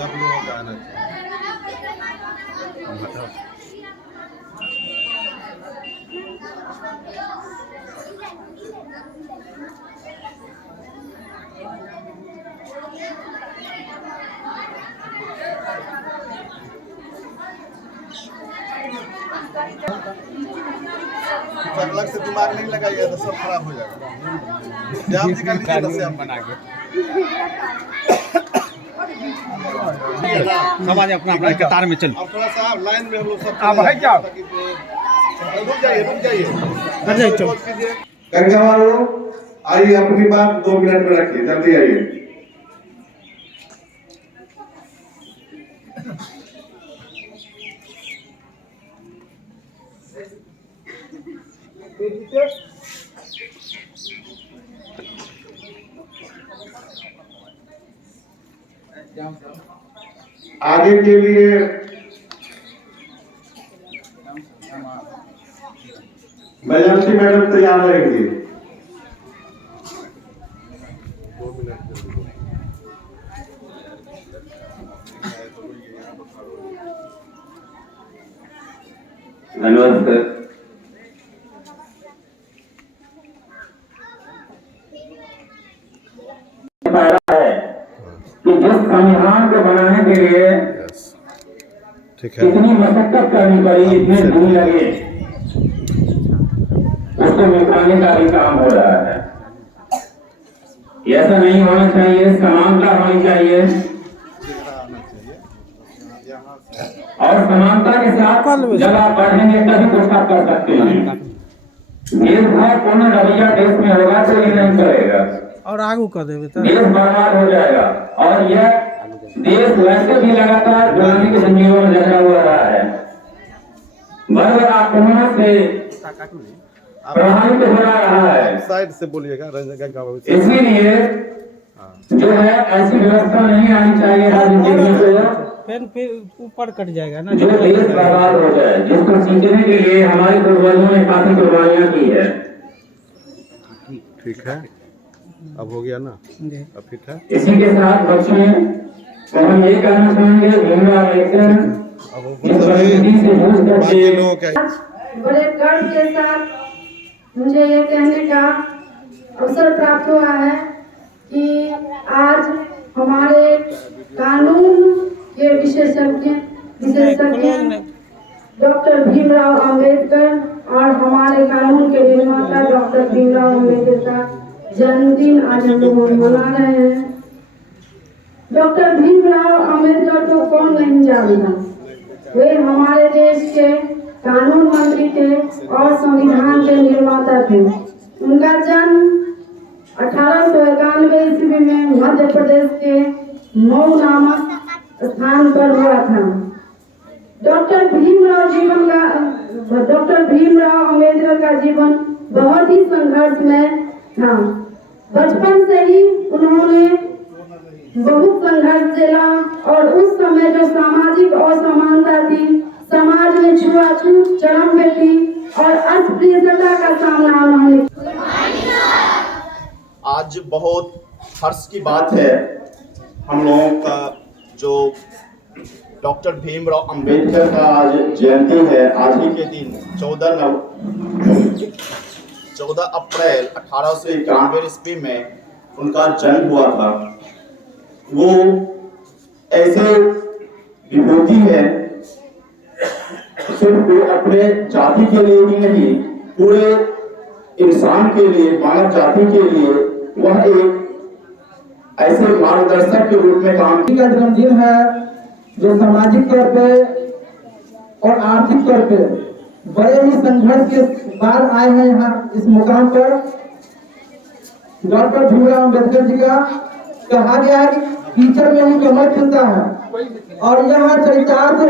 सब लोगों का आना चाहिए। अलग से दिमाग नहीं लगाइएगा तो सब खराब हो जाएगा। आप जी का लीजिए तो से बना के समाज अपना अपना कतार में चल। अब थोड़ा सा लाइन में हम लोग सब आप है क्या? रुक जाइए गंगा वालों आइए, अपनी बात 2 मिनट में रखिए, जल्दी आइए। आगे के लिए बजंती मैडम तैयार रहेंगी। धन्यवाद सर। कि जिस संविधान को बनाने के लिए ठीक है, कितनी मशक्कत करनी पड़ी, इतने दिन लगे, उसको मिटाने का भी काम हो रहा है। ऐसा नहीं होना चाहिए, समानता होनी चाहिए और समानता के साथ जब आप बढ़ेंगे तभी कुछ आप कर सकते हैं। भेदभाव पूर्ण रवैया देश में होगा तो ये नहीं चलेगा और आगू कर देवे तो देश बर्बाद हो जाएगा। और यह देश वैसे भी लगातार गुलामी की जंजीरों में जकड़ा हुआ रहा है, भर आक्रमणों से प्रभावित हो रहा है। साइड से बोलिएगा गंगा बाबू। इसीलिए जो है ऐसी व्यवस्था नहीं आनी चाहिए राजनीति में, फिर ऊपर कट जाएगा ना, जो देश बर्बाद हो जाए, जिसको सींचने के लिए हमारे पूर्वजों ने काफी कुर्बानियां की है। ठीक है, अब हो गया ना, अब फिट है। इसी के साथ बच्चों तो हम ये कहना चाहेंगे, बाकी लोगों का बड़े गर्व के साथ मुझे ये कहने का अवसर प्राप्त हुआ है कि आज हमारे कानून के विशेषज्ञ डॉक्टर भीमराव अंबेडकर और हमारे कानून के निर्माता डॉक्टर भीमराव अंबेडकर का जन्मदिन आज हम लोग मना रहे हैं। डॉक्टर भीमराव अंबेडकर को कौन नहीं जानता, वे हमारे देश के कानून मंत्री थे और संविधान के निर्माता थे। उनका जन्म 1891 ईस्वी में मध्य प्रदेश के मऊ नामक स्थान पर हुआ था। डॉक्टर भीमराव अंबेडकर का जीवन बहुत ही संघर्षमय था। बचपन से ही उन्होंने बहुत संघर्ष झेला और उस समय जो सामाजिक असमानता थी, समाज में छुआछूत चरम पे थी और अस्पृश्यता का सामना उन्होंने। आज बहुत हर्ष की बात है हम लोगों का, जो डॉक्टर भीमराव अंबेडकर का आज जयंती है। आज ही के दिन 14 अप्रैल 1891 ईस्वी में उनका जन्म हुआ था। वो ऐसे विभूति है, सिर्फ अपने जाति के लिए ही नहीं, पूरे इंसान के लिए, मानव जाति के लिए वह एक ऐसे मार्गदर्शक के रूप में काम का जन्मदिन है, जो सामाजिक तौर पे और आर्थिक तौर पे बड़े ही संघर्ष के बाद आए हैं यहाँ इस मुकाम पर। डॉक्टर भीमराव अंबेडकर जी का कहा गया है कि कीचड़ में ही कमल खिलता है, और यहाँ चरितार्थ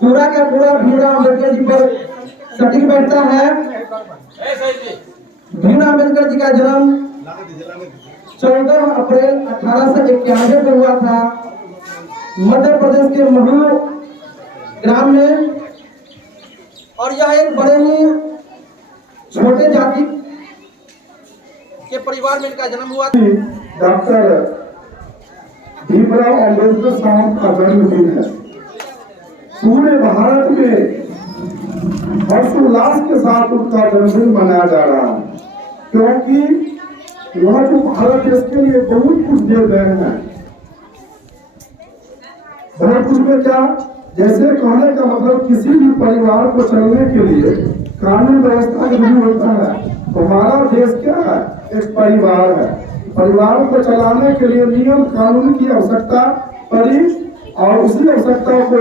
पूरा का पूरा भीमराव अंबेडकर जी पर सटीक बैठता है। भीमराव अंबेडकर जी का जन्म 14 अप्रैल 1891 में हुआ था। मध्य प्रदेश के महू ग्राम में, और यह एक बड़े ही छोटे जाति के परिवार में इनका जन्म हुआ। डॉक्टर भीमराव अम्बेडकर साहब का जन्मदिन है। पूरे भारत में हर्षोल्लास के साथ उनका जन्मदिन मनाया जा रहा है, क्योंकि वह जो भारत देश के लिए बहुत कुछ दे गए हैं। बहुत कुछ में क्या, जैसे कहने का मतलब किसी भी परिवार को चलने के लिए कानून व्यवस्था जरूरी होता है। हमारा देश क्या है, एक परिवार है। परिवार को चलाने के लिए नियम कानून की आवश्यकता पड़ी, और उसी आवश्यकता को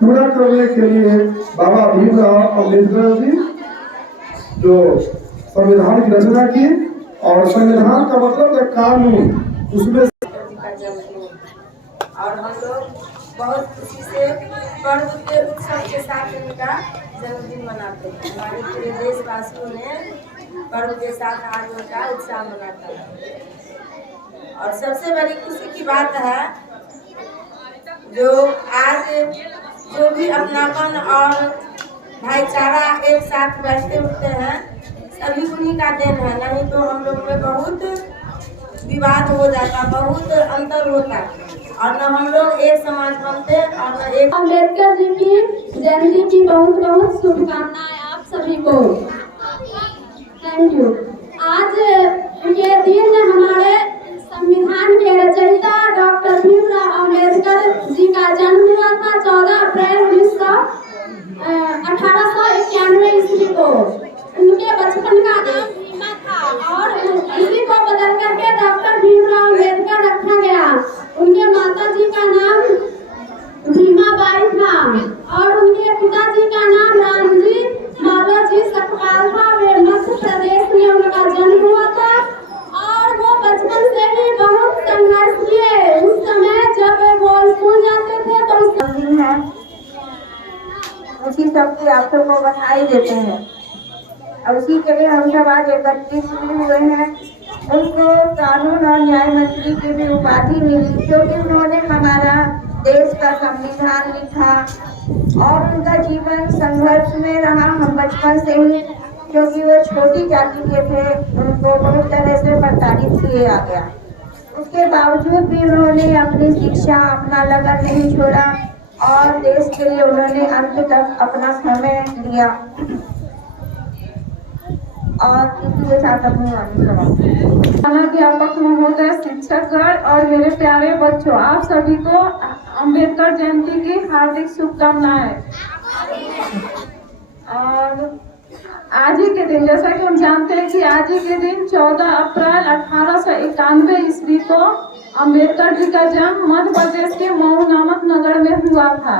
पूरा करने के लिए बाबा भीमराव अम्बेडकर जी जो संविधान की रचना की, और संविधान का मतलब है कानून, उसमें और हम लोग बहुत खुशी से पर्व के उत्सव के साथ इनका जन्मदिन मनाते हैं। हमारे पूरे देशवासियों ने पर्व के साथ आज उनका उत्साह मनाता है। और सबसे बड़ी खुशी की बात है जो आज जो भी अपनापन और भाईचारा एक साथ बैठते उठते हैं, सभी उन्हीं का देन है। नहीं तो हम लोग में बहुत विवाद हो जाता, बहुत अंतर होता, और न हम लोग एक समाज बनते और न एक। अम्बेडकर जी की जयंती की बहुत बहुत शुभकामनाएं आप सभी को। Thank you. आज के दिन हमारे संविधान के रचयिता डॉक्टर भीमराव अम्बेडकर जी का जन्म हुआ था 14 अप्रैल 1891 ईस्वी को। उनके बचपन का नाम भीमा था और इसी को बदल करके डॉक्टर भीमराव अम्बेडकर रखा गया। उनके माता जी का नाम भीमाबाई था और उनके पिताजी का नाम रामजी मालोजी सकपाल था। वे मध्य प्रदेश में उनका जन्म हुआ था और वो बचपन से ही बहुत संघर्ष किए। उस समय जब वो स्कूल जाते थे तो उसी सबकी आप सबको बधाई देते हैं। और उसी के लिए हम सब आज एकत्रित हुए हैं। उनको कानून और न्याय मंत्री की भी उपाधि मिली, क्योंकि उन्होंने हमारा देश का संविधान लिखा और उनका जीवन संघर्ष में रहा। हम बचपन से ही, क्योंकि वो छोटी जाति के थे, उनको बहुत तरह से प्रताड़ित किया गया। उसके बावजूद भी उन्होंने अपनी शिक्षा, अपना लगन नहीं छोड़ा और देश के लिए उन्होंने अंत तक अपना समय दिया। और इसी के साथ अपनी अध्यापक महोदय, शिक्षकगण और मेरे प्यारे बच्चों, आप सभी को अम्बेडकर जयंती की हार्दिक शुभकामनाएं। और आज ही के दिन, जैसा कि हम जानते हैं कि आज ही के दिन 14 अप्रैल 1891 ईस्वी को अम्बेडकर जी का जन्म मध्य प्रदेश के मऊ नामक नगर में हुआ था।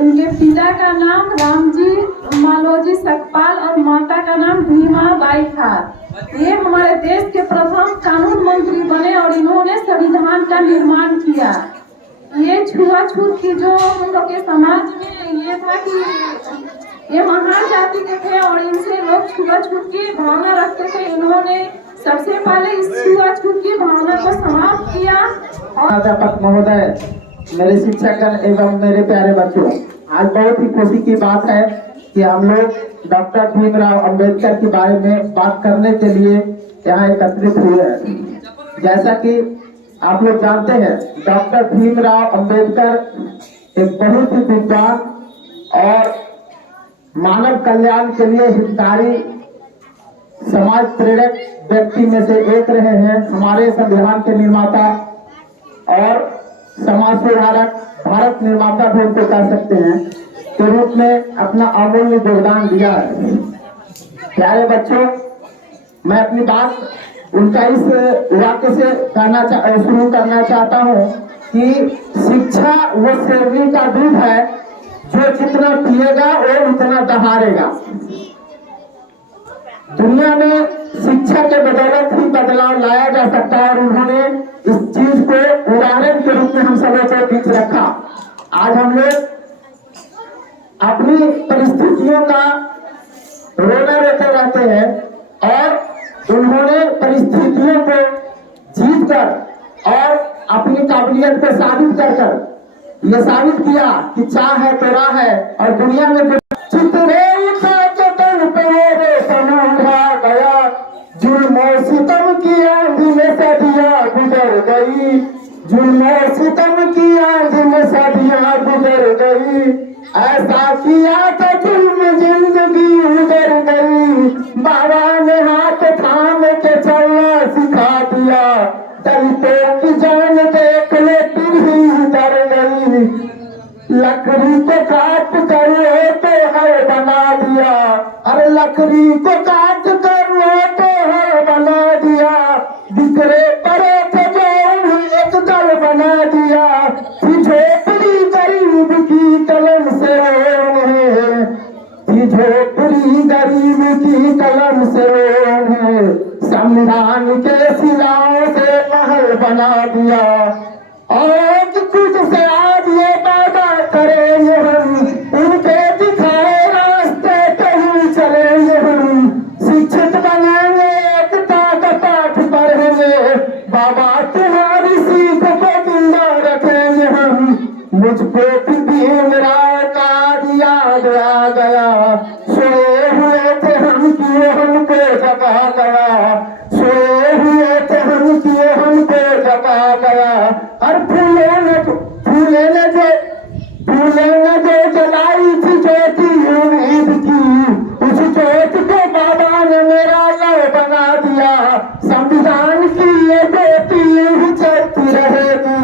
उनके पिता का नाम रामजी मालोजी सकपाल और माता का नाम भीमाबाई था। ये हमारे देश के प्रथम कानून मंत्री बने और इन्होंने संविधान का निर्माण किया। ये छुआछूत की जो हम लोग के समाज में ये था कि ये महान जाति के थे और इनसे लोग छुआछूत की भावना रखते थे। इन्होंने सबसे पहले इस छुआछूत की भावना को समाप्त किया। अध्यापक महोदय, मेरे शिक्षकगण एवं मेरे प्यारे बच्चों, आज बहुत ही खुशी की बात है कि हम लोग डॉक्टर भीमराव अंबेडकर के बारे में बात करने के लिए यहाँ एकत्रित हुए हैं। जैसा कि आप लोग जानते हैं, डॉक्टर भीमराव अंबेडकर एक बहुत ही विद्वान और मानव कल्याण के लिए हितकारी, समाज प्रेरक व्यक्ति में से एक रहे हैं। हमारे संविधान के निर्माता और समाज सुधारक, भारत निर्माता भी उनको कह सकते हैं, के रूप में अपना अमूल्य योगदान दिया है। प्यारे बच्चों, मैं अपनी बात उनका इस वाक्य से शुरू करना चाहता हूँ कि शिक्षा वो शेरनी का दूध है जो जितना पिएगा वो उतना दहाड़ेगा। दुनिया में शिक्षा के बदौलत ही बदलाव लाया जा सकता है और उन्होंने इस चीज को उदाहरण के रूप में हम सबों को बीच रखा। आज हम लोग अपनी परिस्थितियों का रोना रोते रहते हैं और उन्होंने परिस्थितियों को जीत कर और अपनी काबिलियत को साबित कर ये साबित किया कि चाह है तो राह है। और दुनिया में जो चितरे उठा के तन पे रे समूहा गया, जुल्म सितम की आंधी में सदियां गुजर गई, जुल्म सितम की आंधी में सदियां गुजर गई, ऐसा किया तो जुल्म जिंदगी गुजर गई, बाबा ने हाथ थाम के चलना सिखा दिया, दलितों की जान देख ले फिर ही डर गई, लकड़ी को काट कर वो तो हर बना दिया, अरे लकड़ी को काट कर वो तो हर बना दिया, बिखरे पड़े थे जो एक दल बना दिया, झोपड़ी गरीब की कलम से झोपड़ी गरीब की कलम से संविधान के सिराओं से महल बना दिया, और खुद से आज ये वादा करेंगे हम, उनके दिखाए रास्ते कहीं चलेंगे हम, शिक्षित बनेंगे एकता का पाठ पढ़ेंगे, बाबा तुम्हारी सीख को जिंदा रखेंगे हम, मुझको भीमराव का याद आ गया, सोए हुए थे हम किए हमको जगा गया, सोए हुए थे हम किए हमको जगा गया, और फूले ने जो जलाई थी ज्योति उम्मीद की, उस ज्योति को बाबा ने मेरा लव बना दिया, संविधान की ये ज्योति ही जलती रहेगी,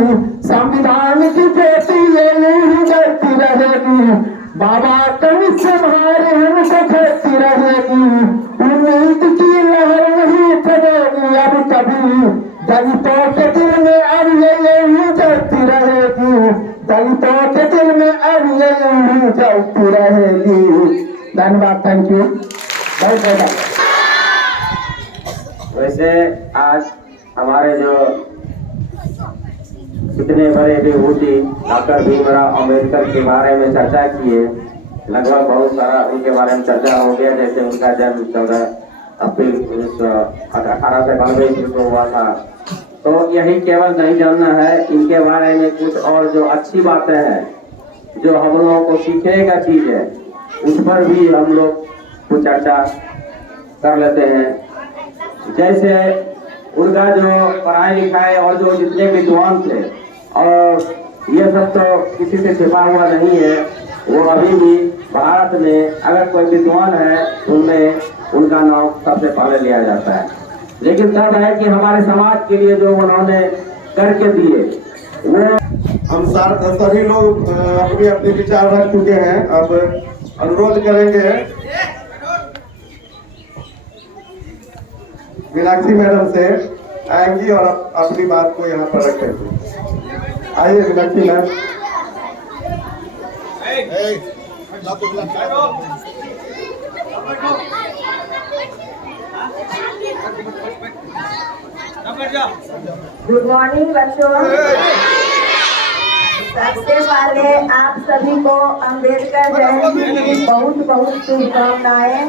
संविधान की ज्योति ही जलती रहेगी, बाबा कभी तुम्हारे हमको करती रहेगी, उम्मीद की लहर नहीं थमेगी अब कभी, दलितों के दिल में अब यही जलती रहेगी, दलितों के दिल में अब यही जलती रहेगी। धन्यवाद, थैंक यू, बहुत बहुत। वैसे आज हमारे जो इतने बड़े विभूति डॉक्टर भीमराव अंबेडकर के बारे में चर्चा किए, लगभग बहुत सारा उनके बारे में चर्चा हो गया। जैसे उनका जन्म 14 अप्रैल 1892 ईस्वी को हुआ था। तो यही केवल नहीं जानना है, इनके बारे में कुछ और जो अच्छी बातें हैं जो हम लोगों को सीखने का चीज है, उस पर भी हम लोग कुछ चर्चा कर लेते हैं। जैसे उनका जो पढ़ाई लिखाई और जो जितने विद्वान थे, और ये सब तो किसी से छिपा हुआ नहीं है, वो अभी भी भारत में अगर कोई विद्वान है उनमें उनका नाम सबसे पहले लिया जाता है। लेकिन तब है कि हमारे समाज के लिए जो उन्होंने करके दिए वो हम सभी लोग अपने अपने विचार रख चुके हैं। अब अनुरोध करेंगे मीनाक्षी मैडम से, आएंगी और अपनी बात को यहाँ पर रखेंगे। आइए मीनाक्षी मैम। गुड मॉर्निंग बच्चों। सबसे पहले आप सभी को अम्बेडकर जयंती की बहुत बहुत शुभकामनाएं।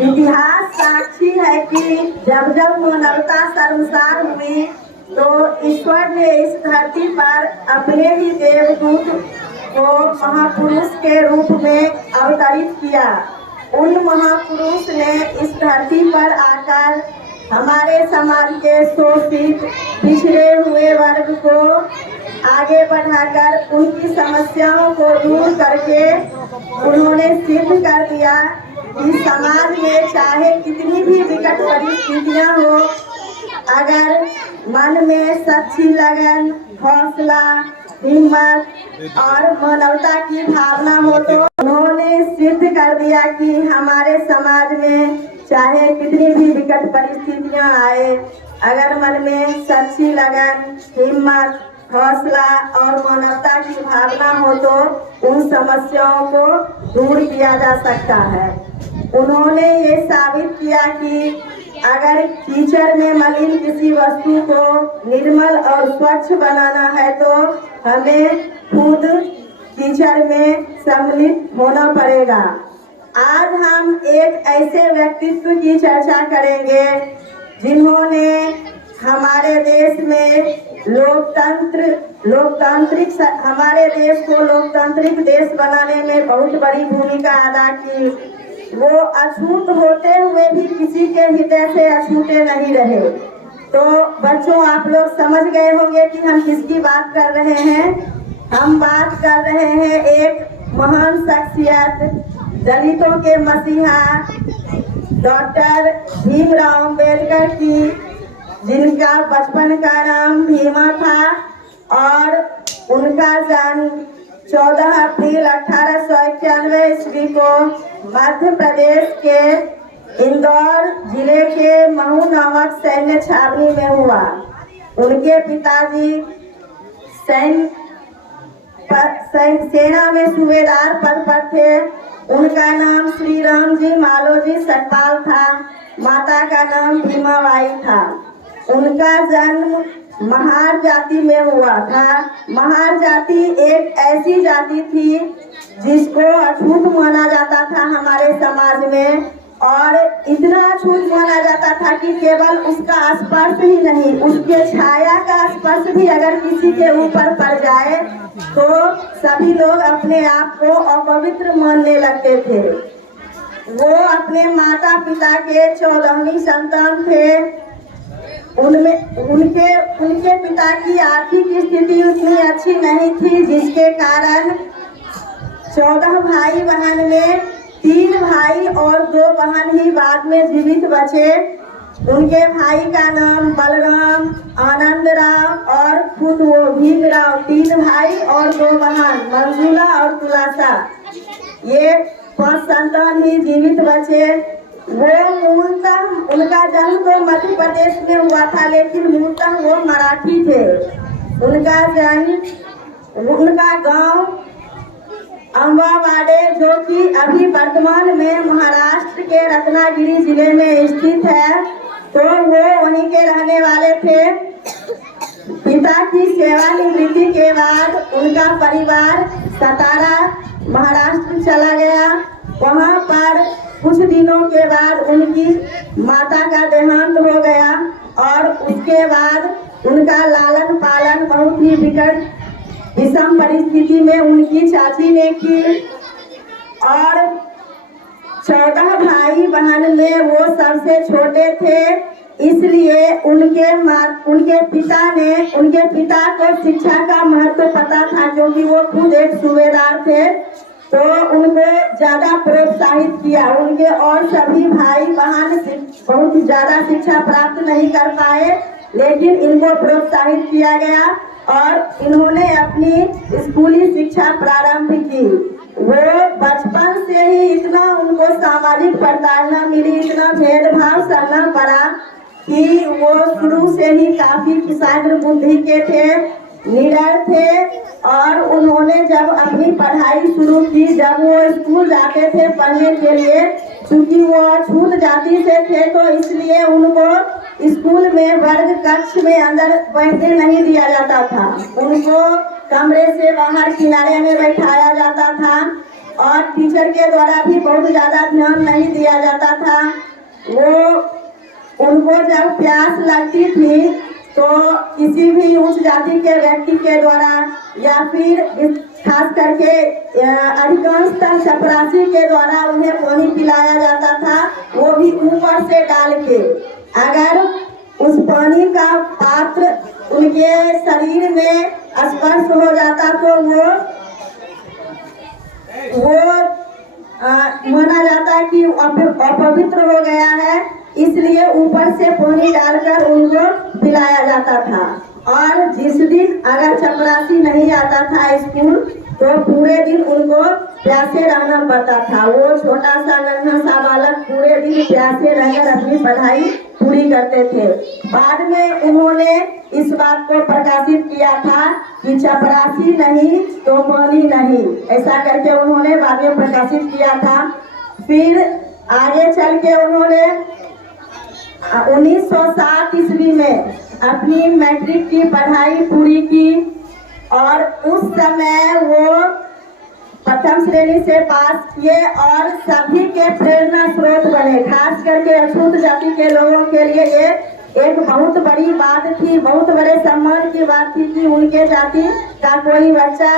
इतिहास साक्षी है कि जब जब मानवता शर्मसार हुई तो ईश्वर ने इस धरती पर अपने ही देवदूत को महापुरुष के रूप में अवतरित किया। उन महापुरुष ने इस धरती पर आकर हमारे समाज के शोषित पिछड़े हुए वर्ग को आगे बढ़ाकर उनकी समस्याओं को दूर करके उन्होंने सिद्ध कर दिया कि समाज में चाहे कितनी भी विकट परिस्थितियां हो, अगर मन में सच्ची लगन, हौसला, हिम्मत और मानवता की भावना हो तो उन्होंने सिद्ध कर दिया कि हमारे समाज में चाहे कितनी भी विकट परिस्थितियां आए, अगर मन में सच्ची लगन, हिम्मत, हौसला और मानवता की भावना हो तो उन समस्याओं को दूर किया जा सकता है। उन्होंने ये साबित किया कि अगर कीचड़ में मलिन किसी वस्तु को निर्मल और स्वच्छ बनाना है तो हमें खुद कीचड़ में सम्मिलित होना पड़ेगा। आज हम एक ऐसे व्यक्तित्व की चर्चा करेंगे जिन्होंने हमारे देश में लोकतांत्रिक हमारे देश को लोकतांत्रिक देश बनाने में बहुत बड़ी भूमिका अदा की। वो अछूत होते हुए भी किसी के हृदय से अछूते नहीं रहे। तो बच्चों, आप लोग समझ गए होंगे कि हम किसकी बात कर रहे हैं। हम बात कर रहे हैं एक महान शख्सियत, दलितों के मसीहा डॉक्टर भीमराव अम्बेडकर की, जिनका बचपन का नाम भीमा था और उनका जन्म 14 अप्रैल 1891 ईस्वी को मध्य प्रदेश के इंदौर जिले के महू नामक सैन्य छावनी में हुआ। उनके पिताजी सेना में सूबेदार पद पर थे। उनका नाम श्री राम जी मालोजी सतपाल था। माता का नाम भीमाबाई था। उनका जन्म महार जाति में हुआ था। महार जाति एक ऐसी जाति थी जिसको अछूत माना जाता था हमारे समाज में, और इतना अछूत माना जाता था कि केवल उसका स्पर्श ही नहीं, उसके छाया का स्पर्श भी अगर किसी के ऊपर पड़ जाए तो सभी लोग अपने आप को अपवित्र मानने लगते थे। वो अपने माता पिता के 14वीं संतान थे। उनके पिता की आर्थिक स्थिति उतनी अच्छी नहीं थी, जिसके कारण 14 भाई बहन में 3 भाई और 2 बहन ही बाद में जीवित बचे। उनके भाई का नाम बलराम, आनंदराव और खुद वो भीमराव। 3 भाई और 2 बहन, मंजूला और तुलासा। ये 5 संतान ही जीवित बचे। वो मूलतः उनका जन्म तो मध्य प्रदेश में हुआ था, लेकिन मूलतः वो मराठी थे। उनका गांव अम्बावाड़े, जो कि अभी वर्तमान में महाराष्ट्र के रत्नागिरी जिले में स्थित है, तो वो वहीं के रहने वाले थे। पिता की सेवानिवृत्ति के बाद उनका परिवार सतारा महाराष्ट्र चला गया। वहाँ पर कुछ दिनों के बाद उनकी माता का देहांत हो गया और उसके बाद उनका लालन पालन बहुत ही विषम परिस्थिति में उनकी चाची ने की। और 14 भाई बहन में वो सबसे छोटे थे, इसलिए उनके पिता को शिक्षा का महत्व पता था, क्योंकि वो खुद एक सूबेदार थे। तो उनको ज्यादा प्रोत्साहित किया। उनके और सभी भाई बहन बहुत ज्यादा शिक्षा प्राप्त नहीं कर पाए, लेकिन इनको प्रोत्साहित किया गया और इन्होंने अपनी स्कूली शिक्षा प्रारंभ की। वो बचपन से ही इतना उनको सामाजिक प्रताड़ना मिली, इतना भेदभाव सहना पड़ा कि वो शुरू से ही काफी कुशाग्र बुद्धि के थे, निडर थे। और उन्होंने जब अपनी पढ़ाई शुरू की, जब वो स्कूल जाते थे पढ़ने के लिए, क्योंकि वो अछूत जाति से थे, तो इसलिए उनको स्कूल में वर्ग कक्ष में अंदर बैठने नहीं दिया जाता था। उनको कमरे से बाहर किनारे में बैठाया जाता था और टीचर के द्वारा भी बहुत ज्यादा ध्यान नहीं दिया जाता था। उनको जब प्यास लगती थी तो किसी भी उच्च जाति के व्यक्ति के द्वारा या फिर खास करके अधिकांशतः चपरासी के द्वारा उन्हें पानी पिलाया जाता था, वो भी ऊपर से डाल के। अगर उस पानी का पात्र उनके शरीर में स्पर्श हो जाता तो वो माना जाता कि अपवित्र हो गया है, इसलिए ऊपर से पानी डालकर उनको पिलाया जाता था। और जिस दिन अगर चपरासी नहीं आता था स्कूल, तो पूरे दिन उनको प्यासे रहना पड़ता था। वो छोटा सा नन्हा सा बालक पूरे दिन प्यासे रहकर अपनी पढ़ाई पूरी करते थे। बाद में उन्होंने इस बात को प्रकाशित किया था कि चपरासी नहीं तो पानी नहीं, ऐसा करके उन्होंने बाद में प्रकाशित किया था। फिर आगे चल के उन्होंने 1907 ईस्वी में अपनी मैट्रिक की पढ़ाई पूरी की और उस समय वो प्रथम श्रेणी से पास किए और सभी के प्रेरणा स्रोत बने। खास करके अछूत जाति के लोगों के लिए ये एक बहुत बड़ी बात थी, बहुत बड़े सम्मान की बात थी कि उनके जाति का कोई बच्चा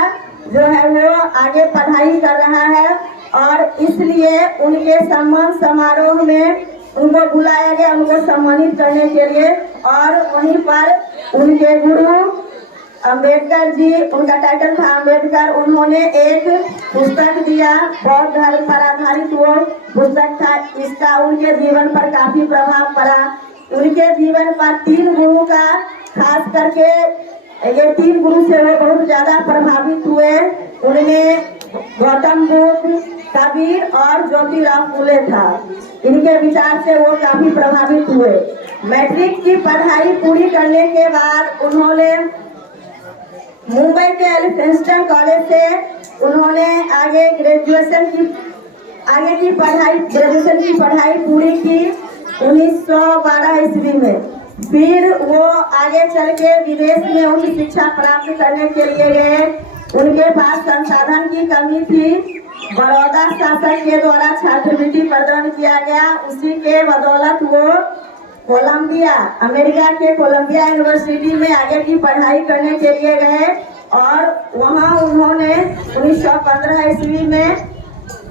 जो है वो आगे पढ़ाई कर रहा है और इसलिए उनके सम्मान समारोह में उनको बुलाया गया, उनको सम्मानित करने के लिए। और वहीं पर उनके गुरु अम्बेडकर जी, उनका टाइटल था अम्बेडकर, उन्होंने एक पुस्तक दिया, बौद्ध धर्म पर आधारित वो पुस्तक था। इसका उनके जीवन पर काफी प्रभाव पड़ा। उनके जीवन पर 3 गुरु का खास करके ये 3 गुरु से वो बहुत ज्यादा प्रभावित हुए। उनमें गौतम बुद्ध, कबीर और ज्योतिराव फुले था। इनके विचार से वो काफी प्रभावित हुए। मैट्रिक की पढ़ाई पूरी करने के बाद उन्होंने मुंबई के एलिफेंस्टन कॉलेज से उन्होंने ग्रेजुएशन की पढ़ाई पूरी की 1912 ईस्वी में। फिर वो आगे चल के विदेश में उच्च शिक्षा प्राप्त करने के लिए गए। उनके पास संसाधन की कमी थी। बड़ौदा शासक के द्वारा छात्रवृत्ति प्रदान किया गया, उसी के बदौलत वो कोलंबिया, अमेरिका के कोलंबिया यूनिवर्सिटी में आगे की पढ़ाई करने के लिए गए और वहां उन्होंने 1915 ईस्वी में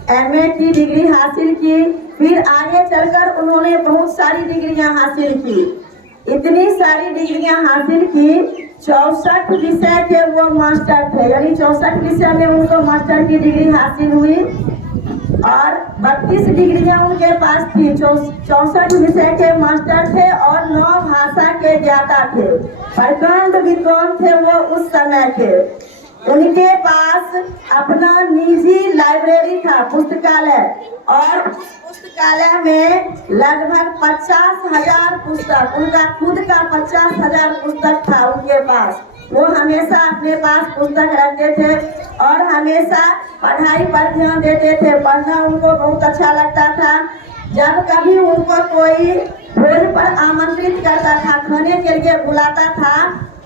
MA की डिग्री हासिल की। फिर आगे चलकर उन्होंने बहुत सारी डिग्रियां हासिल की। इतनी सारी डिग्रियां हासिल की, 64 विषय के वो मास्टर थे, यानी 64 विषय में उनको मास्टर की डिग्री हासिल हुई और 32 डिग्रियां उनके पास थी। 64 विषय के मास्टर थे और 9 भाषा के ज्ञाता थे। प्रकांड विद्वान थे वो उस समय के। उनके पास अपना निजी लाइब्रेरी था, पुस्तकालय, और पुस्तकालय में लगभग 50,000 पुस्तक, उनका खुद का 50,000 पुस्तक था उनके पास। वो हमेशा अपने पास पुस्तक रखते थे और हमेशा पढ़ाई पर ध्यान देते थे। पढ़ना उनको बहुत अच्छा लगता था। जब कभी उनको कोई भोज पर आमंत्रित करता था, खाने के लिए बुलाता था,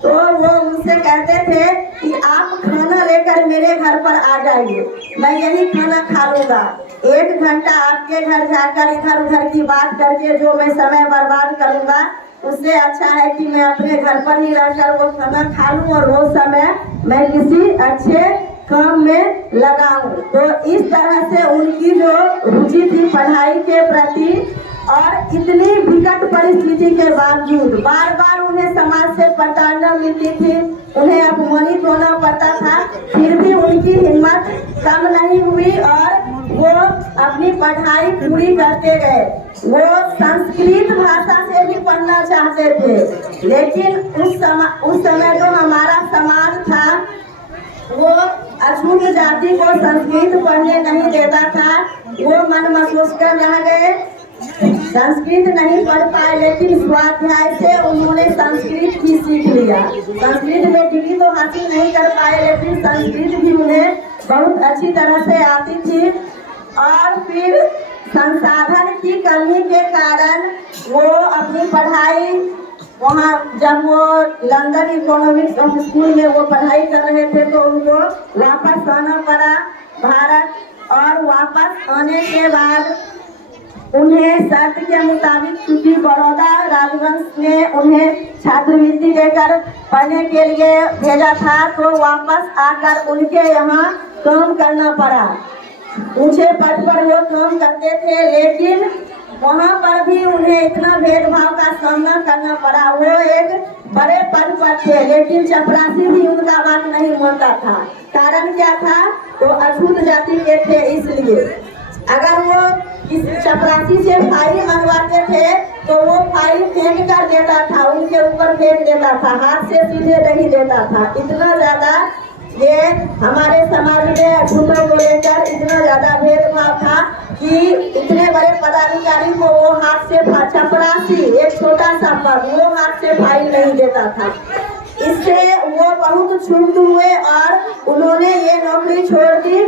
तो वो उनसे कहते थे कि आप खाना लेकर मेरे घर पर आ जाइए, मैं यही खाना खा लूंगा। 1 घंटा आपके घर जाकर इधर उधर की बात करके जो मैं समय बर्बाद करूंगा, उससे अच्छा है कि मैं अपने घर पर ही रहकर वो खाना खा लूं और वो समय मैं किसी अच्छे काम में लगाऊं। तो इस तरह से उनकी जो रुचि थी पढ़ाई के प्रति, और इतनी विकट परिस्थिति के बावजूद बार बार उन्हें समाज से प्रताड़ना मिलती थी, उन्हें अपमानित होना पड़ता था, फिर भी उनकी हिम्मत कम नहीं हुई और वो अपनी पढ़ाई पूरी करते गए। वो संस्कृत भाषा से भी पढ़ना चाहते थे, लेकिन उस समय जो हमारा समाज था वो अछूत जाति को संस्कृत पढ़ने नहीं देता था। वो मन महसूस कर रह गए, संस्कृत नहीं पढ़ पाए, लेकिन स्वाध्याय से उन्होंने संस्कृत भी सीख लिया। संस्कृत में डिग्री तो हासिल नहीं कर पाए, लेकिन संस्कृत भी उन्हें बहुत अच्छी तरह से आती थी। और फिर संसाधन की कमी के कारण वो अपनी पढ़ाई वहाँ, जब वो लंदन इकोनॉमिक्स स्कूल में वो पढ़ाई कर रहे थे, तो उनको वापस आना पड़ा भारत। और वापस आने के बाद उन्हें शर्त के मुताबिक, चूंकि बड़ौदा राजवंश ने उन्हें छात्रवृत्ति देकर पढ़ने के लिए भेजा था, तो वापस आकर उनके यहाँ काम करना पड़ा। ऊंचे पद पर वो काम करते थे, लेकिन वहाँ पर भी उन्हें इतना भेदभाव का सामना करना पड़ा। वो एक बड़े पद पर थे, लेकिन चपरासी भी उनका बात नहीं मानता था। कारण क्या था? वो अछूत जाति के थे, इसलिए अगर वो इस चपरासी से फाइल मंगवाते थे तो वो फाइल फेंक कर देता था, उनके ऊपर फेंक देता था, हाथ से सीधे नहीं देता था। इतना ज्यादा ये हमारे समाज में अछूतों को लेकर इतना ज्यादा भेदभाव था कि इतने बड़े पदाधिकारी को वो हाथ से, चपरासी एक छोटा सा पद, वो हाथ से फाइल नहीं देता था। इससे वो बहुत क्षुब्ध हुए और उन्होंने ये नौकरी छोड़ दी।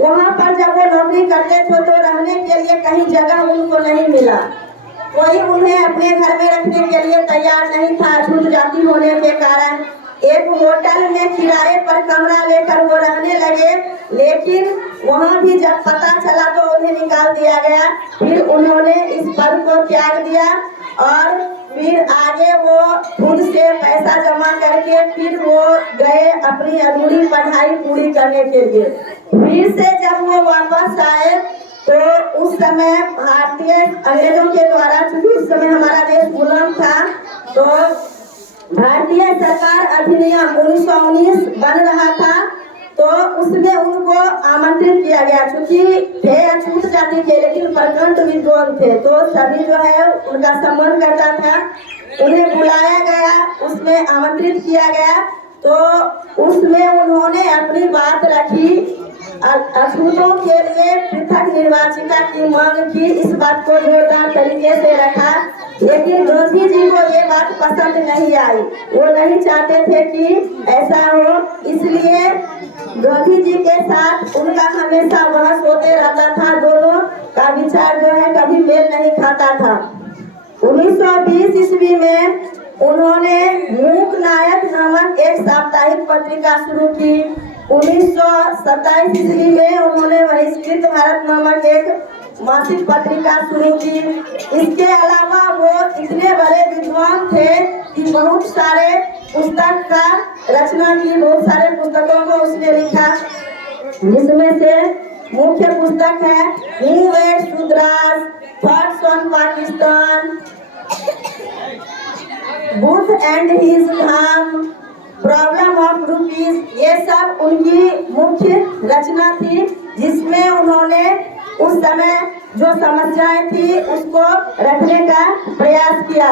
वहाँ पर जब वो नौकरी करते थे तो रहने के लिए कहीं जगह उनको नहीं मिला, कोई उन्हें अपने घर में रखने के लिए तैयार नहीं था अछूत जाति होने के कारण। एक होटल में किराए पर कमरा लेकर वो रहने लगे, लेकिन वहाँ भी जब पता चला तो उन्हें निकाल दिया गया। फिर उन्होंने इस पद को त्याग दिया और फिर आगे वो खुद से पैसा जमा करके फिर वो गए अपनी अधूरी पढ़ाई पूरी करने के लिए। फिर से जब वो वापस आए तो उस समय भारतीय अंग्रेजों के द्वारा, चूंकि उस समय हमारा देश गुलाम था, तो भारतीय सरकार अधिनियम 1919 बन रहा था, तो उसमें उनको आमंत्रित किया गया। चूंकि थे अछूत जाति के लेकिन प्रखंड विद्वान थे, तो सभी जो है उनका सम्मान करता था, उन्हें बुलाया गया, उसमें आमंत्रित किया गया। तो उसमें उन्होंने अपनी बात रखी, अछूतों के लिए पृथक निर्वाचिका की मांग की, इस बात को जोरदार तरीके से रखा। लेकिन गांधी जी को ये बात पसंद नहीं आई, वो नहीं चाहते थे कि ऐसा हो, इसलिए गांधी जी के साथ उनका हमेशा बहस होते रहता था, दोनों का विचार जो है कभी मेल नहीं खाता था। 1920 ईस्वी में उन्होंने मूक नायक नामक एक साप्ताहिक पत्रिका शुरू की। 1927 ईस्वी में उन्होंने बहिष्कृत भारत नामक एक मासिक पत्रिका शुरू की। इसके अलावा वो इतने बड़े विद्वान थे कि बहुत सारे पुस्तक का रचना की, बहुत सारे पुस्तकों को उसने लिखा, जिसमें से मुख्य पुस्तक है who were Shudras, thoughts on Pakistan, Buddha and his Dhamma, problem of rupees. ये सब उनकी मुख्य रचना थी, जिसमें उन्होंने उस समय जो समस्याएं थी उसको रखने का प्रयास किया।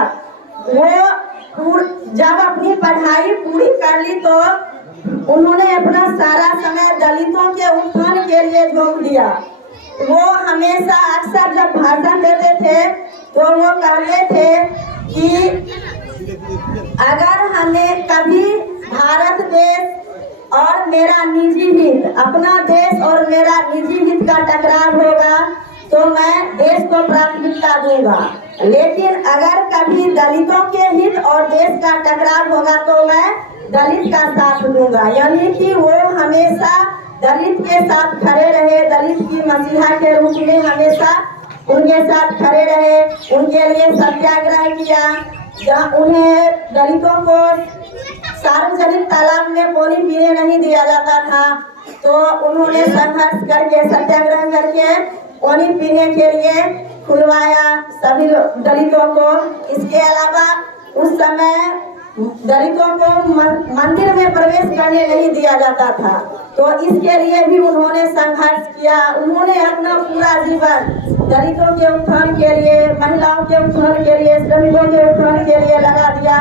वो जब अपनी पढ़ाई पूरी कर ली तो उन्होंने अपना सारा समय दलितों के उत्थान के लिए झोंक दिया। वो हमेशा अक्सर जब भाषण देते थे तो वो कहते थे कि अगर हमें कभी भारत देश और मेरा निजी हित, अपना देश और मेरा निजी हित का टकराव होगा तो मैं देश को प्राथमिकता दूंगा, लेकिन अगर कभी दलितों के हित और देश का टकराव होगा तो मैं दलित का साथ दूंगा। यानी कि वो हमेशा दलित के साथ खड़े रहे, दलित की मसीहा के रूप में हमेशा उनके साथ खड़े रहे, उनके लिए सत्याग्रह किया। जहाँ उन्हें दलितों को सार्वजनिक तालाब में पानी पीने नहीं दिया जाता था, तो उन्होंने संघर्ष करके, सत्याग्रह करके पानी पीने के लिए खुलवाया सभी दलितों को। इसके अलावा उस समय दलितों को मंदिर में प्रवेश करने नहीं दिया जाता था, तो इसके लिए भी उन्होंने संघर्ष किया। उन्होंने अपना पूरा जीवन दलितों के उत्थान के लिए, महिलाओं के उत्थान के लिए, श्रमिकों के उत्थान के लिए लगा दिया।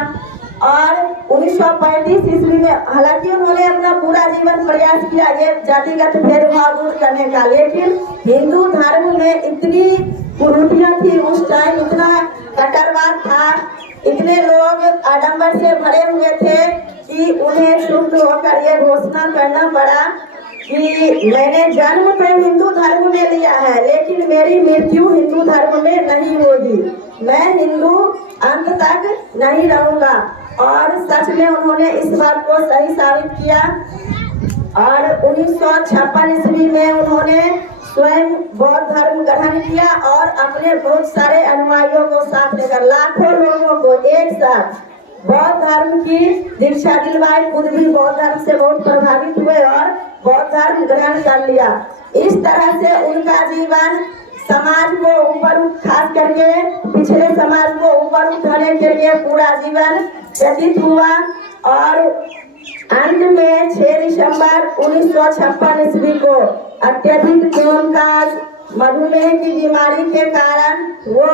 और 1935 ईस्वी में हालांकि उन्होंने अपना पूरा जीवन प्रयास किया ये जातिगत भेदभाव दूर करने का, लेकिन हिंदू धर्म में इतनी कुरीतियां थी उस टाइम, इतना कट्टरवाद था, इतने लोग आडंबर से भरे हुए थे कि उन्हें शुद्ध होकर ये घोषणा करना पड़ा कि मैंने जन्म तो हिंदू धर्म में लिया है, लेकिन मेरी मृत्यु हिंदू धर्म में नहीं होगी, मैं हिंदू अंत तक नहीं रहूंगा। और सच में उन्होंने इस बात को सही साबित किया। और 1956 ईस्वी में उन्होंने स्वयं बौद्ध धर्म ग्रहण किया और अपने बहुत सारे अनुयायियों को साथ लेकर लाखों लोगों को एक साथ बौद्ध धर्म की दीक्षा दिलवाई। खुद भी बौद्ध धर्म से बहुत प्रभावित हुए और बौद्ध धर्म ग्रहण कर लिया। इस तरह से उनका जीवन समाज को ऊपर, खास करके पिछड़े समाज को ऊपर उठाने के लिए पूरा जीवन व्यतीत हुआ। और अंत में 6 दिसंबर 1956 ईस्वी को अत्यधिक कामकाज, मधुमेह की बीमारी के कारण वो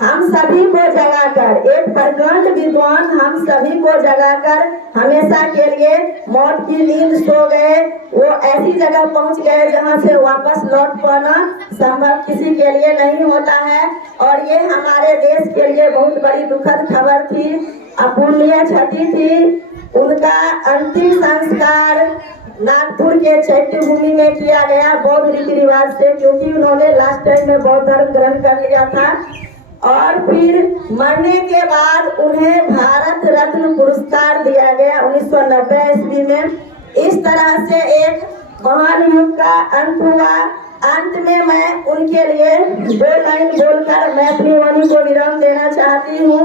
हम सभी को जगाकर, एक प्रखंड विद्वान हम सभी को जगाकर हमेशा के लिए मौत की नींद सो गए। वो ऐसी जगह पहुंच गए जहां से वापस लौट पाना संभव किसी के लिए नहीं होता है। और ये हमारे देश के लिए बहुत बड़ी दुखद खबर थी, अपूर्णीय क्षति थी। उनका अंतिम संस्कार नागपुर के चैत्य भूमि में किया गया बौद्ध रीति रिवाज से, क्योंकि उन्होंने लास्ट टाइम में बौद्ध धर्म ग्रहण कर लिया था। और फिर मरने के बाद उन्हें भारत रत्न पुरस्कार दिया गया 1990 ईस्वी में। इस तरह से एक महान युग का अंत हुआ। अंत में मैं उनके लिए 2 लाइन बोलकर मैं अपनी वाणी को विराम देना चाहती हूँ।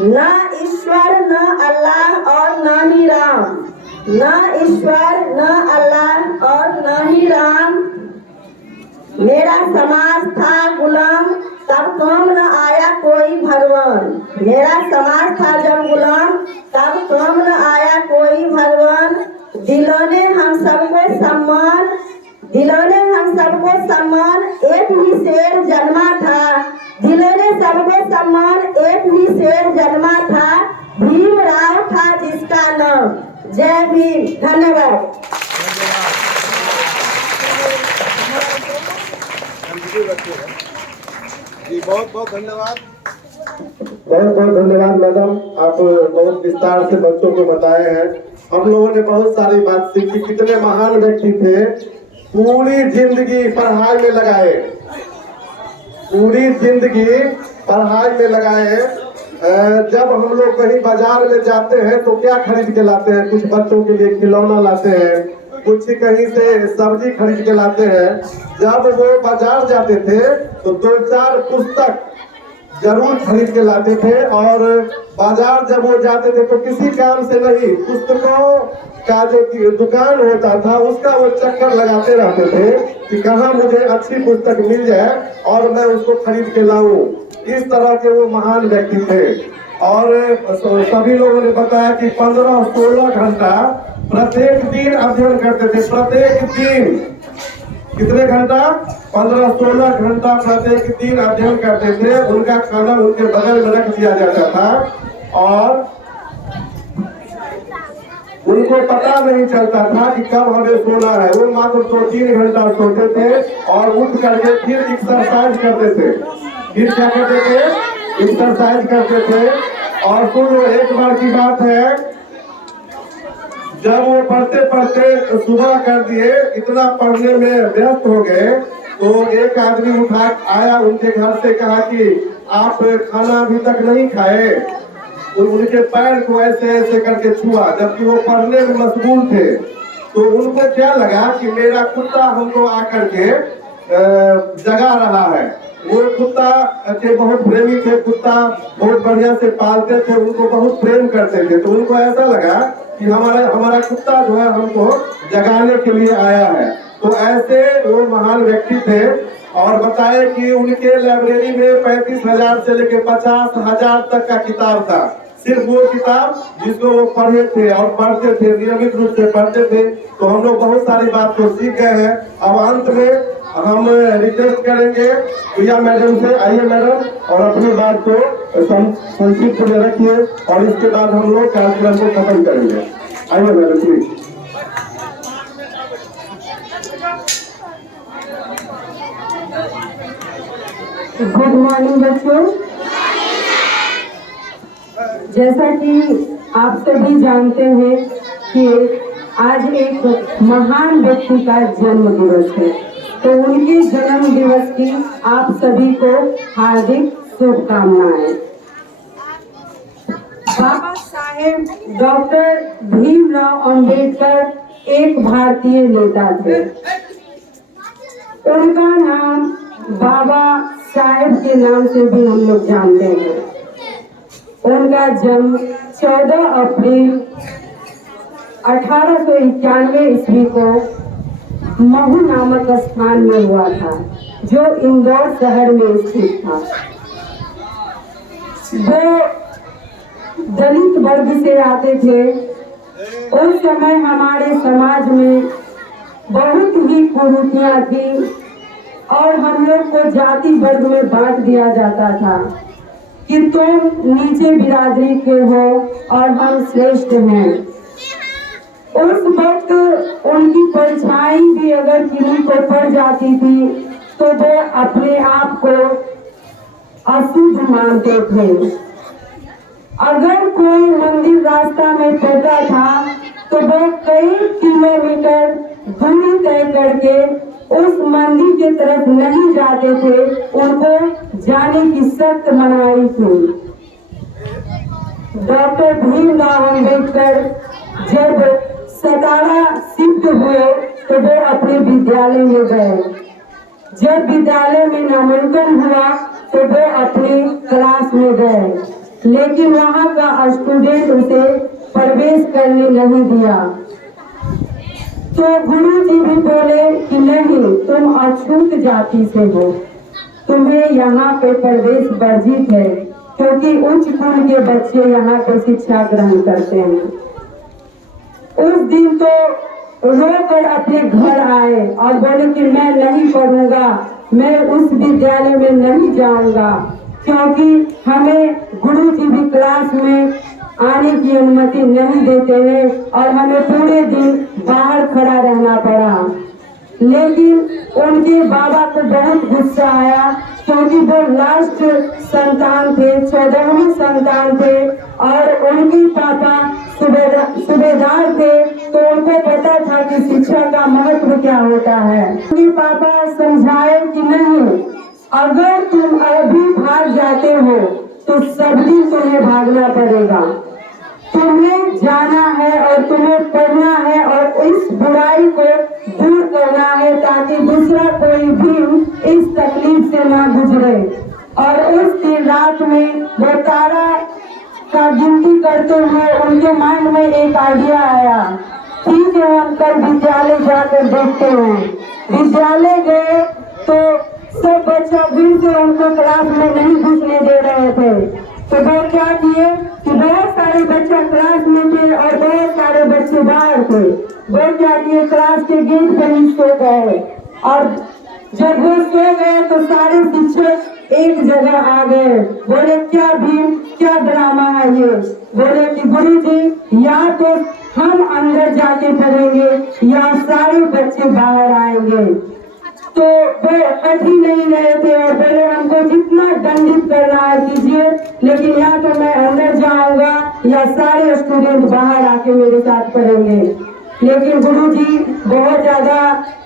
न ईश्वर न अल्लाह और न ही राम, न ईश्वर न अल्लाह और न ही राम। मेरा समाज था गुलाम, तब काम न आया कोई भगवान। मेरा समाज था जब गुलाम, तब काम न आया कोई भगवान। दिलों ने हम सबको सम्मान, दिलों ने हम सबको सम्मान, एक ही शेर जन्मा था। दिलों ने सबको सम्मान, एक ही शेर जन्मा था। भीमराव था जिसका नाम। जय भीम। धन्यवाद। जी बहुत बहुत धन्यवाद। बहुत बहुत धन्यवाद मैडम, आप बहुत विस्तार से बच्चों को बताए हैं। हम लोगों ने बहुत सारी बात सीखी। कितने महान व्यक्ति थे, पूरी जिंदगी पढ़ाई में लगाए, पूरी जिंदगी पढ़ाई में लगाए। जब हम लोग कहीं बाजार में जाते हैं तो क्या खरीद के लाते हैं? कुछ बच्चों के लिए खिलौना लाते हैं, कुछ कहीं से सब्जी खरीद के लाते हैं। जब वो बाजार जाते थे तो 2-4 पुस्तक जरूर खरीद के लाते थे। और बाजार जब वो जाते थे तो किसी काम से नहीं, पुस्तकों का जो दुकान होता था उसका वो चक्कर लगाते रहते थे कि कहाँ मुझे अच्छी पुस्तक मिल जाए और मैं उसको खरीद के लाऊं। इस तरह के वो महान व्यक्ति थे। और सभी लोगों ने बताया कि 15-16 घंटा प्रत्येक दिन अध्ययन करते थे। प्रत्येक दिन कितने घंटा? 15-16 घंटा प्रत्येक दिन अध्ययन करते थे। उनका खाना उनके बगल में रख दिया जाता था और उनको पता नहीं चलता था कि कब हमें सोना है। वो मात्र 2-3 घंटा सोते थे और उठ करके फिर एक्सरसाइज करते थे। फिर क्या करते थे? एक्सरसाइज करते थे। और सुनो, एक बार की बात है, जब वो पढ़ते पढ़ते सुबह कर दिए, इतना पढ़ने में व्यस्त हो गए तो एक आदमी उठा आया उनके घर से, कहा कि आप खाना अभी तक नहीं खाए। उनके पैर को ऐसे ऐसे करके छुआ, जबकि वो पढ़ने में मशगूल थे। तो उनको क्या लगा कि मेरा कुत्ता हमको आकर के जगा रहा है। वो कुत्ता के बहुत प्रेमी थे, कुत्ता बहुत बढ़िया से पालते थे, उनको बहुत प्रेम करते थे। तो उनको ऐसा लगा कि हमारा कुत्ता जो है हमको जगाने के लिए आया है। तो ऐसे वो महान व्यक्ति थे। और बताए कि उनके लाइब्रेरी में 35,000 से लेकर 50,000 तक का किताब था। सिर्फ वो किताब जिसको वो पढ़े थे और पढ़ते थे, नियमित रूप से पढ़ते थे। तो हम लोग बहुत सारी बात को सीख गए हैं। अब अंत में हम रिक्वेस्ट करेंगे प्रिया मैडम से, आइए मैडम, और अपनी बात को संक्षिप्त में रखिए और इसके बाद हम लोग कार्यक्रम को खत्म करेंगे। आइए मैडम प्लीज। गुड मॉर्निंग बच्चों। जैसा कि आप सभी जानते हैं कि आज एक महान व्यक्ति का जन्म दिवस है, तो उनके जन्म दिवस की आप सभी को हार्दिक शुभकामनाएं। बाबा साहेब डॉक्टर भीमराव अंबेडकर एक भारतीय नेता थे। उनका नाम बाबा साहेब के नाम से भी हम लोग जानते हैं। उनका जन्म 14 अप्रैल 1891 ईस्वी को महू नामक स्थान में हुआ था, जो इंदौर शहर में स्थित था। वो दलित वर्ग से आते थे। उस समय हमारे समाज में बहुत ही कुरीतियां थी और हम लोग को जाति वर्ग में बांट दिया जाता था कि तुम नीचे बिरादरी के हो और हम श्रेष्ठ हैं। उस वक्त उनकी परछाई भी अगर किसी को पड़ जाती थी तो वो अपने आप को अशुद्ध मानते थे। अगर कोई मंदिर रास्ता में पड़ता था तो वो कई किलोमीटर दूरी तय करके उस मंदिर की तरफ नहीं जाते थे, उनको जाने की सख्त मनाही थी। डॉक्टर भीमराव अंबेडकर जब 17 सिद्ध हुए तो वो अपने विद्यालय में गए। जब विद्यालय में नामांकन हुआ तो वो अपने क्लास में गए, लेकिन वहाँ का स्टूडेंट उसे प्रवेश करने नहीं दिया। तो गुरु जी भी बोले कि नहीं, तुम अछूत जाति से हो, तुम्हें यहाँ पे प्रवेश वर्जित है, क्योंकि उच्च कुल के बच्चे यहाँ पे शिक्षा ग्रहण करते हैं। उस दिन तो रोकर अपने घर आए और बोले कि मैं नहीं पढ़ूंगा, मैं उस विद्यालय में नहीं जाऊंगा, क्योंकि हमें गुरु जी भी क्लास में आने की अनुमति नहीं देते हैं और हमें पूरे दिन बाहर खड़ा रहना पड़ा। लेकिन उनके बाबा को बहुत गुस्सा आया, क्योंकि वो लास्ट संतान थे, 14वीं संतान थे और उनके पापा सूबेदार थे, तो उनको पता था कि शिक्षा का महत्व क्या होता है। उनके पापा समझाए कि नहीं, अगर तुम अभी भाग जाते हो तो सब दिन तुम्हें भागना पड़ेगा, तुम्हें जाना है और तुम्हें पढ़ना है और इस बुराई को दूर करना है, ताकि दूसरा कोई भी इस तकलीफ से ना गुजरे। और उस दिन रात में वो तारा का गिनती करते हुए उनके माइंड में एक आइडिया आया, ठीक है हम कल विद्यालय जाकर देखते हैं। विद्यालय गए तो सब बच्चा भीड़ से उनको क्लास में नहीं घुसने दे रहे थे, तो वो क्या किए कि बहुत सारे बच्चे क्लास में थे और बहुत सारे बच्चे बाहर थे। वो क्या किए, क्लास के गेट पर ही सो गए, और जब वो सो गए तो सारे शिक्षक एक जगह आ गए। बोले क्या भीम, क्या ड्रामा है ये? बोले कि गुरुजी या तो हम अंदर जाके पढ़ेंगे या सारे बच्चे बाहर आएंगे। तो वो हट ही नहीं रहे थे और बोले हमको जितना दंडित करना है कीजिए, लेकिन या तो मैं अंदर जाऊंगा या सारे स्टूडेंट बाहर आके मेरे साथ पढ़ेंगे। लेकिन गुरुजी बहुत ज्यादा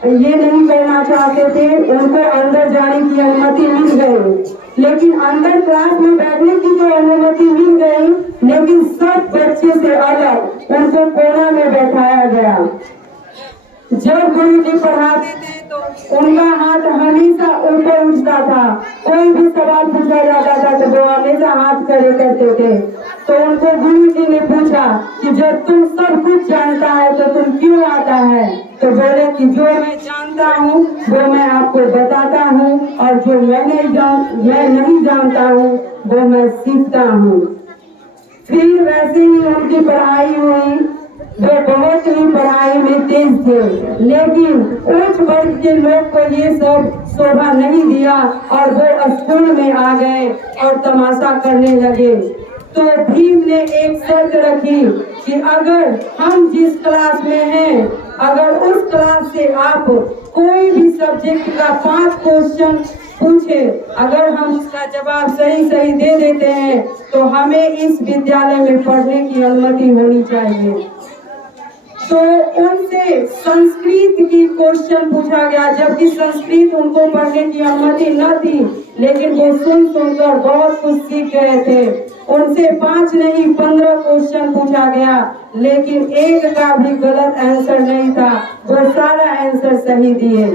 ये नहीं करना चाहते थे, उनको अंदर जाने की अनुमति मिल गई, लेकिन अंदर क्लास में बैठने की तो अनुमति मिल गई, लेकिन सब बच्चे से अलग उनको कोना में बैठाया गया। जब गुरुजी पढ़ाते थे तो उनका हाथ हमेशा ऊपर उठता था, कोई भी सवाल पूछा जाता था तो वो हमेशा हाथ खड़े करते थे। तो उनको गुरुजी ने पूछा कि जब तुम सब कुछ जानता है तो तुम क्यों आता है? तो बोले कि जो मैं जानता हूँ वो मैं आपको बताता हूँ, और जो मैं नहीं जानता हूँ वो मैं सीखता हूँ। फिर वैसे ही उनकी पढ़ाई हुई। वे बहुत ही पढ़ाई में तेज थे, लेकिन उच्च वर्ग के लोग को ये सब शोभा नहीं दिया और वो स्कूल में आ गए और तमाशा करने लगे। तो भीम ने एक शर्त रखी कि अगर हम जिस क्लास में हैं, अगर उस क्लास से आप कोई भी सब्जेक्ट का 5 क्वेश्चन पूछे, अगर हम उसका जवाब सही सही दे देते हैं तो हमें इस विद्यालय में पढ़ने की अनुमति होनी चाहिए। तो उनसे संस्कृत की क्वेश्चन पूछा गया, जबकि संस्कृत उनको पढ़ने की अनुमति न थी, लेकिन वो सुनकर बहुत कुछ सीख गए थे। उनसे 5 नहीं 15 क्वेश्चन पूछा गया, लेकिन एक का भी गलत आंसर नहीं था, वो सारा आंसर सही दिए।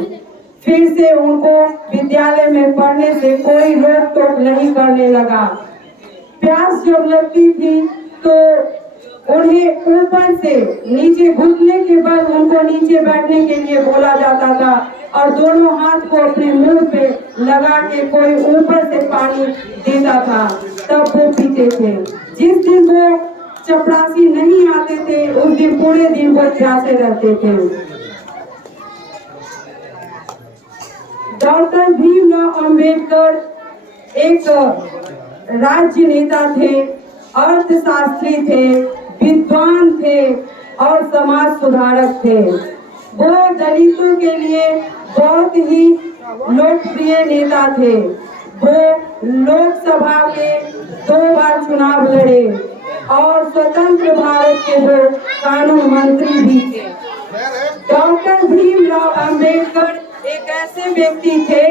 फिर से उनको विद्यालय में पढ़ने से कोई रोक टोक नहीं करने लगा। प्यास जब लगती थी तो उन्हें ऊपर से नीचे घुटने के बाद उनको नीचे बैठने के लिए बोला जाता था, और दोनों हाथ को अपने मुंह पे लगा के कोई ऊपर से पानी देता था, तब वो पीते थे। जिस दिन वो चपरासी नहीं आते थे उस दिन पूरे दिन वो प्यासे रहते थे। डॉक्टर भीमराव अंबेडकर एक राज्य नेता थे, अर्थशास्त्री थे, विद्वान थे और समाज सुधारक थे। वो दलितों के लिए बहुत ही लोकप्रिय नेता थे। वो लोकसभा के 2 बार चुनाव लड़े और स्वतंत्र भारत के वो कानून मंत्री भी थे। डॉक्टर भीमराव अंबेडकर एक ऐसे व्यक्ति थे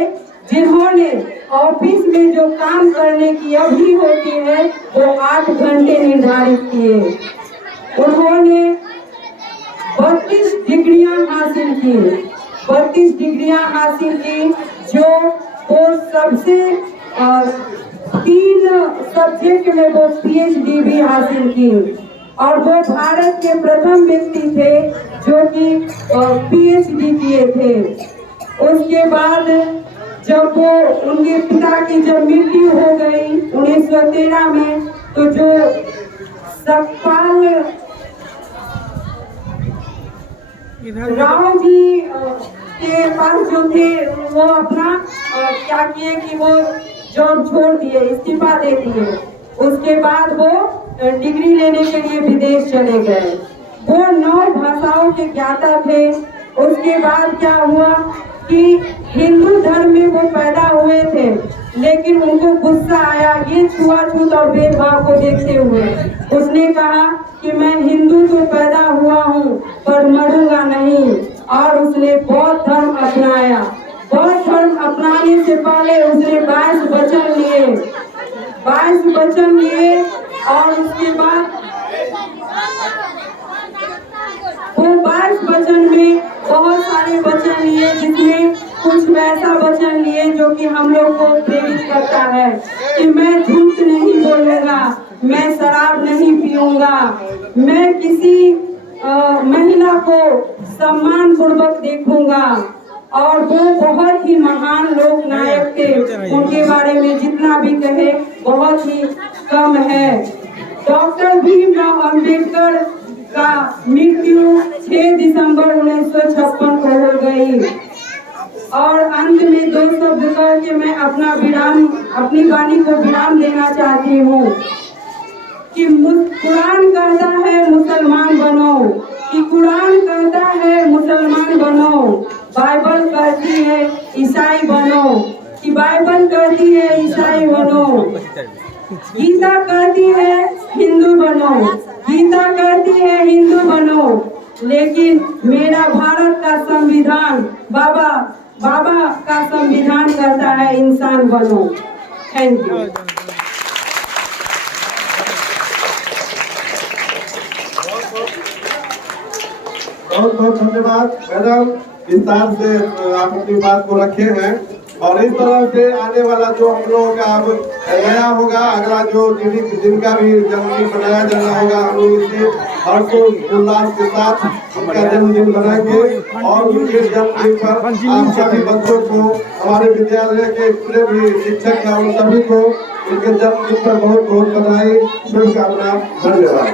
जिन्होंने ऑफिस में जो काम करने की अवधि होती है वो 8 घंटे निर्धारित किए। उन्होंने 32 डिग्री डिग्रियां हासिल की, 32 डिग्रियां हासिल की, जो वो सबसे 3 सब्जेक्ट में वो PhD भी हासिल की और वो भारत के प्रथम व्यक्ति थे जो कि PhD किए थे। उसके बाद जब वो उनके पिता की जब मृत्यु हो गई 1913 में, तो जो सकपाल राव जी के पास जो थे वो अपना क्या किए कि वो जॉब छोड़ दिए, इस्तीफा दे दिए। उसके बाद वो डिग्री लेने के लिए विदेश चले गए। वो 9 भाषाओं के ज्ञाता थे। उसके बाद क्या हुआ कि हिंदू धर्म में वो पैदा हुए थे, लेकिन उनको गुस्सा आया ये छुआछूत और भेदभाव को देखते हुए। उसने कहा कि मैं हिंदू तो पैदा हुआ हूँ पर मरूंगा नहीं, और उसने बौद्ध धर्म अपनाया। बौद्ध धर्म अपनाने से पहले उसने 22 वचन लिए, 22 वचन लिए, और उसके बाद वो 22 वचन में बहुत सारे वचन लिए, जिसमें कुछ वैसा वचन लिए जो कि हम लोग को प्रेरित करता है कि मैं झूठ नहीं बोलूंगा, मैं शराब नहीं पीऊंगा, मैं किसी महिला को सम्मान पूर्वक देखूंगा। और वो बहुत ही महान लोक नायक थे, उनके बारे में जितना भी कहे बहुत ही कम है। डॉक्टर भीमराव अंबेडकर का मृत्यु 6 दिसंबर 1956 को हो गई। और अंत में 2 शब्द कह के मैं अपनी वाणी को विराम देना चाहती हूँ कि कुरान कहता है मुसलमान बनो, कि कुरान कहता है मुसलमान बनो, बाइबल कहती है ईसाई बनो, कि बाइबल कहती है ईसाई बनो, गीता कहती है हिंदू बनो, गीता कहती है हिंदू बनो, लेकिन मेरा भारत का संविधान बाबा का संविधान कहता है इंसान बनो। Thank you. बहुत बहुत धन्यवाद मैडम, विस्तार से आप अपनी बात को रखे हैं। और इस तरह से आने वाला जो हम लोगों का अब नया होगा, अगला जो जिनका भी जन्मदिन मनाया जाना होगा, हम लोग इसे हर्षोल्लास के साथ उनका जन्मदिन मनाएंगे। और उनके जन्मदिन पर आप सभी बच्चों को, हमारे विद्यालय के जितने भी शिक्षक हैं उन सभी को उनके जन्मदिन पर बहुत बहुत बधाई, शुभकामना। धन्यवाद।